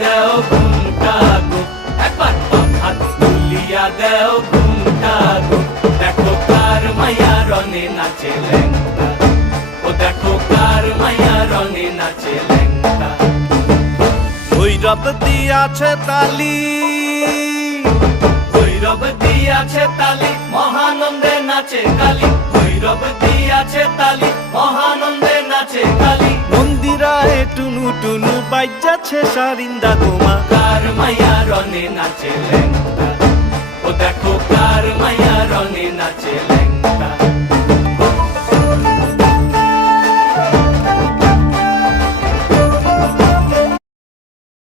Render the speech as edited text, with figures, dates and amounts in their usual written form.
দেও ঘুমটা গো, একবার বাম হাত তুলিয়া দেও ঘুমটা গো। দেখো কার মায়া রনে নাচে ল্যাংটা, ও দেখো কার মায়া রনে নাচে ল্যাংটা। ভৈরব দিয়াছে তালি, ভৈরব দিয়াছে তালি, মহানন্দে নাচে কালী। ভৈরব দিয়াছে তালি, মহানন্দে নাচে কালী। মন্দিরায় টুনু টুনু বাজ্যাছে সারিন্দা গোমা। কার মায়া রনে নাচে ল্যাংটা, ও দেখো কার মায়া রনে নাচে ল্যাংটা।